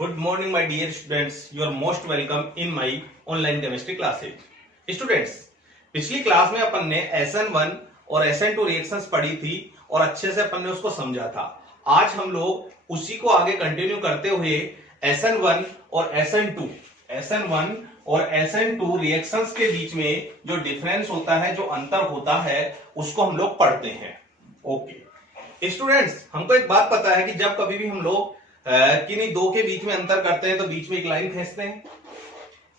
Good morning, my dear students. You are most welcome in my online chemistry classes. Students, पिछली class में अपन ने SN1 और SN2 reactions पढ़ी थी और अच्छे से अपन ने उसको समझा था। आज हम लोग उसी को आगे कंटिन्यू करते हुए SN1 और SN2 रिएक्शंस के बीच में जो डिफरेंस होता है, जो अंतर होता है, उसको हम लोग पढ़ते हैं। ओके स्टूडेंट्स, हमको एक बात पता है कि जब कभी भी हम लोग किन्हीं दो के बीच में अंतर करते हैं तो बीच में एक लाइन खींचते हैं,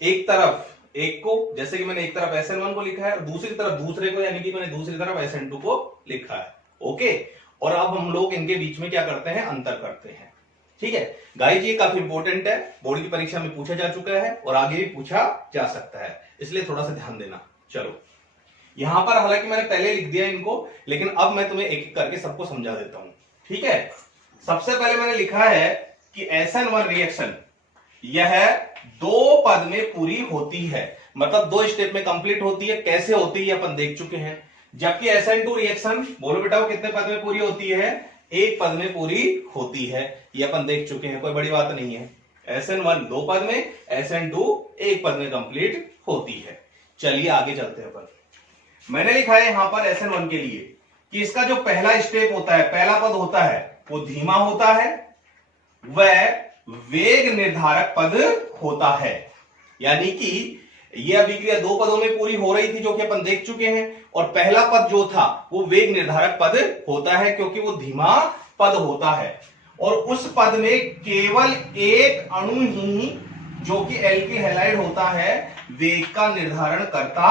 एक तरफ एक को, जैसे कि मैंने एक तरफ SN1 को लिखा है और दूसरी तरफ दूसरे को, यानी कि मैंने दूसरी तरफ SN2 को लिखा है। ओके, और अब हम लोग इनके बीच में क्या करते हैं, अंतर करते हैं। ठीक है गाइस, ये काफी इंपॉर्टेंट है, बोर्ड की परीक्षा में पूछा जा चुका है और आगे भी पूछा जा सकता है, इसलिए थोड़ा सा ध्यान देना। चलो, यहां पर हालांकि मैंने पहले लिख दिया इनको, लेकिन अब मैं तुम्हें एक एक करके सबको समझा देता हूं। ठीक है, सबसे पहले मैंने लिखा है कि SN1 रिएक्शन यह दो पद में पूरी होती है, मतलब दो स्टेप में कंप्लीट होती है। कैसे होती है अपन देख चुके हैं। जबकि SN2 रिएक्शन, बोलो बेटा, वो कितने पद में पूरी होती है, एक पद में पूरी होती है। ये अपन देख चुके हैं, कोई बड़ी बात नहीं है। SN1 दो पद में, SN2 एक पद में कंप्लीट होती है। चलिए आगे चलते हैं अपन। मैंने लिखा है यहां पर SN1 के लिए कि इसका जो पहला स्टेप होता है, पहला पद होता है, वो धीमा होता है, वह वेग निर्धारक पद होता है। यानी कि यह अभिक्रिया दो पदों में पूरी हो रही थी, जो कि अपन देख चुके हैं, और पहला पद जो था वो वेग निर्धारक पद होता है, क्योंकि वो धीमा पद होता है। और उस पद में केवल एक अणु ही, जो कि एल्किल हैलाइड होता है, वेग का निर्धारण करता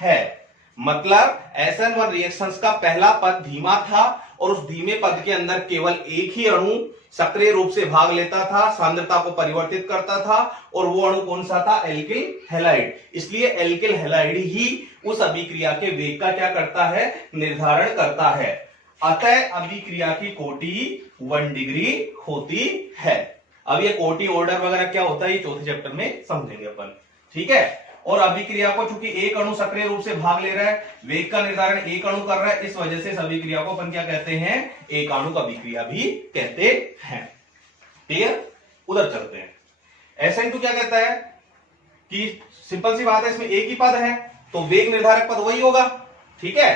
है। मतलब SN1 रिएक्शंस का पहला पद धीमा था और उस धीमे पद के अंदर केवल एक ही अणु सक्रिय रूप से भाग लेता था, सांद्रता को परिवर्तित करता था, और वो अणु कौन सा था, एल्किल हैलाइड। इसलिए एल्किल हैलाइड ही उस अभिक्रिया के वेग का क्या करता है, निर्धारण करता है। अतः अभिक्रिया की कोटि 1 डिग्री होती है। अब ये कोटि ऑर्डर वगैरह क्या होता है, ये चौथे चैप्टर में समझेंगे अपन। ठीक है, और अभिक्रिया को चूंकि एक अणु सक्रिय रूप से भाग ले रहा है, वेग का निर्धारण एक अणु कर रहा है, इस वजह से इस अभिक्रिया को अपन क्या कहते हैं, एक आणुक अभिक्रिया भी कहते हैं। क्लियर, उधर चलते हैं। SN2 क्या कहता है कि सिंपल सी बात है, इसमें एक ही पद है तो वेग निर्धारक पद वही होगा। ठीक है,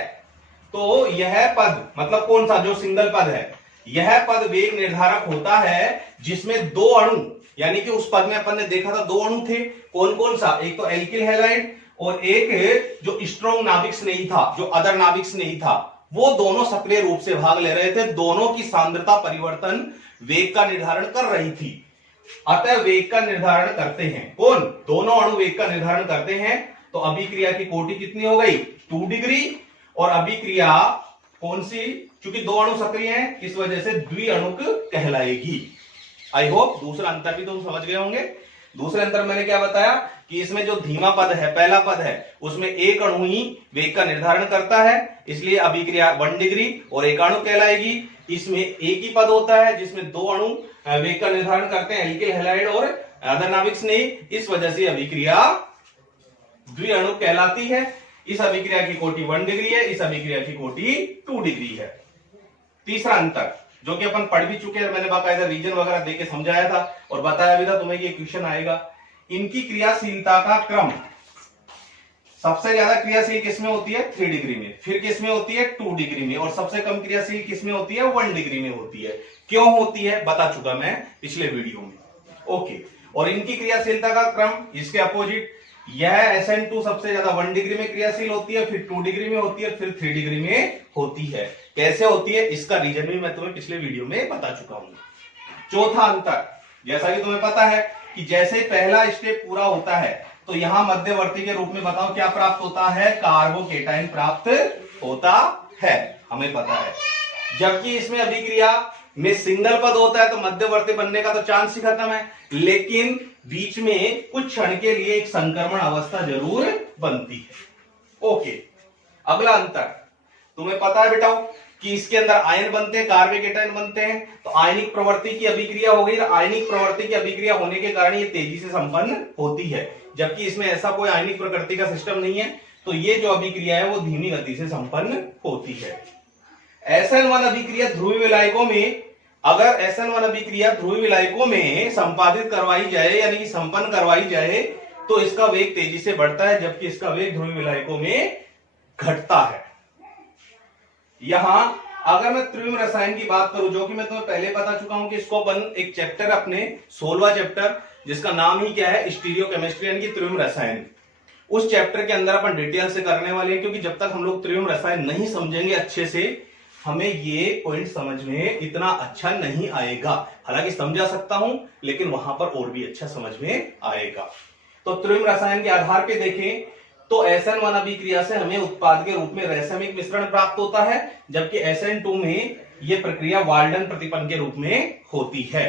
तो यह पद मतलब कौन सा, जो सिंगल पद है, यह पद वेग निर्धारक होता है जिसमें दो अणु, यानी कि उस पद में अपन ने देखा था दो अणु थे, कौन कौन सा, एक तो एल्किल हैलाइड और एक जो स्ट्रॉन्ग नाभिक स्नेही था, जो अदर नाभिक स्नेही था, वो दोनों सक्रिय रूप से भाग ले रहे थे। दोनों की सांद्रता परिवर्तन वेग का निर्धारण कर रही थी। अतः वेग का निर्धारण करते हैं कौन, दोनों अणु वेग का निर्धारण करते हैं। तो अभिक्रिया की कोटि कितनी हो गई, 2 डिग्री। और अभिक्रिया कौन सी, चूंकि दो अणु सक्रिय हैं, इस वजह से द्विअणुक कहलाएगी। आई होप दूसरा अंतर भी तुम समझ गए होंगे। दूसरे अंतर मैंने क्या बताया कि इसमें जो धीमा पद है, पहला पद है, उसमें एक अणु ही वेग का निर्धारण करता है, इसलिए अभिक्रिया 1 डिग्री और एक अणु कहलाएगी। इसमें एक ही पद होता है जिसमें दो अणु वेग का निर्धारण करते हैं, एल्किल हैलाइड और अदर नाभिक स्नेही, इस वजह से अभिक्रिया द्विअणु कहलाती है। इस अभिक्रिया की कोटि 1 डिग्री है, इस अभिक्रिया की कोटि 2 डिग्री है। तीसरा अंतर जो कि अपन पढ़ भी चुके हैं, मैंने बाकायदा रीजन वगैरह देके समझाया था और बताया भी था तुम्हें कि क्वेश्चन आएगा। इनकी क्रियाशीलता का क्रम, सबसे ज्यादा क्रियाशील किसमें होती है, 3 डिग्री में, फिर किसमें होती है, 2 डिग्री में, और सबसे कम क्रियाशील किसमें होती है, 1 डिग्री में होती है। क्यों होती है बता चुका मैं पिछले वीडियो में। ओके, और इनकी क्रियाशीलता का क्रम इसके अपोजिट, यह SN2 सबसे ज्यादा 1 डिग्री में क्रियाशील होती है, फिर 2 डिग्री में होती है, फिर 3 डिग्री में होती है। कैसे होती है, इसका रीजन भी मैं तुम्हें पिछले वीडियो में बता चुका हूं। चौथा अंतर, जैसा कि तुम्हें पता है कि जैसे पहला स्टेप पूरा होता है तो यहां मध्यवर्ती के रूप में बताओ क्या प्राप्त होता है, कार्बोकेटाइन प्राप्त होता है, हमें पता है। जबकि इसमें अभिक्रिया में सिंगल पद होता है तो मध्यवर्ती बनने का तो चांस ही खत्म है, लेकिन बीच में कुछ क्षण के लिए एक संक्रमण अवस्था जरूर बनती है। ओके, अगला अंतर तुम्हें पता है बेटा कि इसके अंदर आयन बनते हैं, कार्बोकेटाइन बनते हैं, तो आयनिक प्रवृत्ति की अभिक्रिया हो गई। आयनिक प्रवृत्ति की अभिक्रिया होने के कारण ये तेजी से संपन्न होती है, जबकि इसमें ऐसा कोई आयनिक प्रकृति का सिस्टम नहीं है, तो ये जो अभिक्रिया है वो धीमी गति से संपन्न होती है। SN1 अभिक्रिया ध्रुवीय विलायकों में अगर SN1 अभिक्रिया ध्रुवीय विलायकों में संपादित करवाई जाए यानी कि संपन्न करवाई जाए तो इसका वेग तेजी से बढ़ता है, जबकि इसका वेग ध्रुवीय विलायकों में घटता है। यहां अगर मैं त्रिविम रसायन की बात करूं, जो कि मैं तुम्हें पहले बता चुका हूं कि इसको अपन एक चैप्टर अपने 16वां चैप्टर, जिसका नाम ही क्या है, स्टीरियोकेमिस्ट्री यानी कि त्रिविम रसायन, उस चैप्टर के अंदर अपन डिटेल से करने वाले हैं। क्योंकि जब तक हम लोग त्रिविम रसायन नहीं समझेंगे अच्छे से, हमें ये पॉइंट समझ में इतना अच्छा नहीं आएगा। हालांकि समझा सकता हूं, लेकिन वहां पर और भी अच्छा समझ में आएगा। तो त्रिविम रसायन के आधार पे देखें तो SN1 अभिक्रिया से हमें उत्पाद के रूप में रैसमिक मिश्रण प्राप्त होता है, जबकि SN2 में यह प्रक्रिया वाल्डन प्रतिपन्न के रूप में होती है।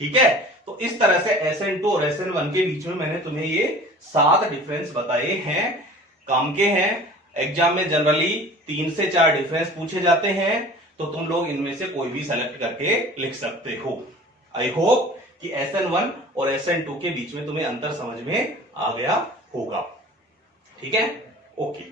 ठीक है, तो इस तरह से SN2 और SN1 के बीच में मैंने तुम्हें ये 7 डिफरेंस बताए हैं, काम के हैं। एग्जाम में जनरली 3 से 4 डिफरेंस पूछे जाते हैं, तो तुम लोग इनमें से कोई भी सेलेक्ट करके लिख सकते हो। आई होप कि SN1 और SN2 के बीच में तुम्हें अंतर समझ में आ गया होगा। ठीक है, ओके।